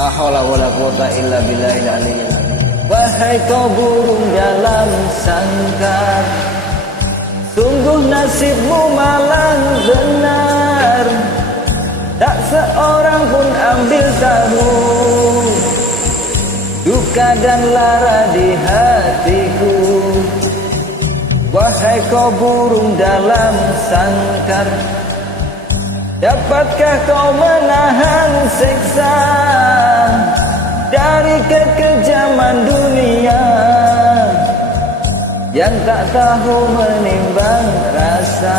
La haula wala quwata illa billahil aliyyil azim. Wahai kau burung dalam sangkar, sungguh nasibmu malang benar. Tak seorang pun ambil tahu duka dan lara di hatiku. Wahai kau burung dalam sangkar, dapatkah kau menahan siksa dari kekejaman dunia yang tak tahu menimbang rasa?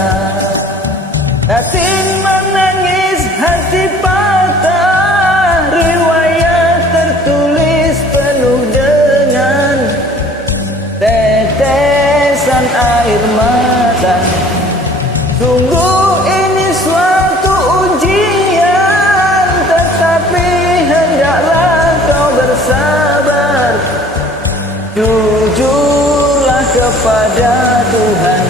Hati menangis, hati patah, riwayat tertulis penuh dengan tetesan air mata. Sungguh ini suatu ujian, tetapi hendaklah kau bersabar. Jujurlah kepada Tuhan,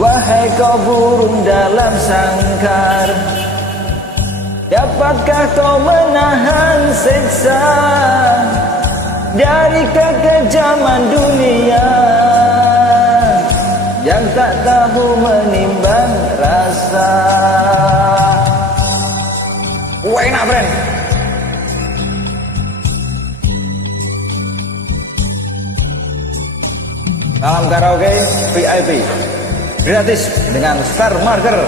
wahai kau burung dalam sangkar. Dapatkah kau menahan siksa dari kekejaman dunia yang tak tahu menimbang rasa? Enak, Bren. Salam karaoke VIP gratis dengan Star Marker.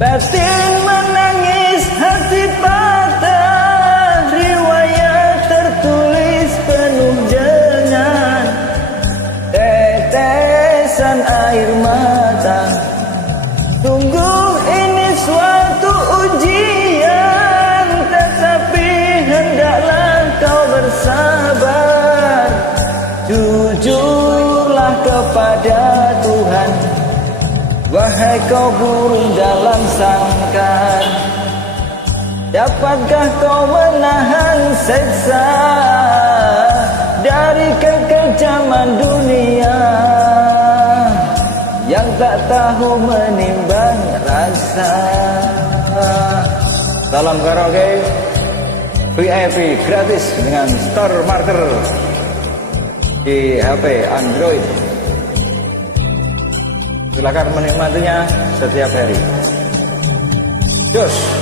Batin menangis, hati patah, riwayat tertulis penuh dengan tetesan air mata. Sungguh ini suatu ujian, tetapi hendaklah kau bersabar. Jujurlah kepada Tuhan, wahai kau burung dalam sangkar. Dapatkah kau menahan siksa dari kekejaman dunia yang tak tahu menimbang rasa? Salam karaoke VIP gratis dengan Star Marker di HP Android. Silakan menikmatinya setiap hari. Jos.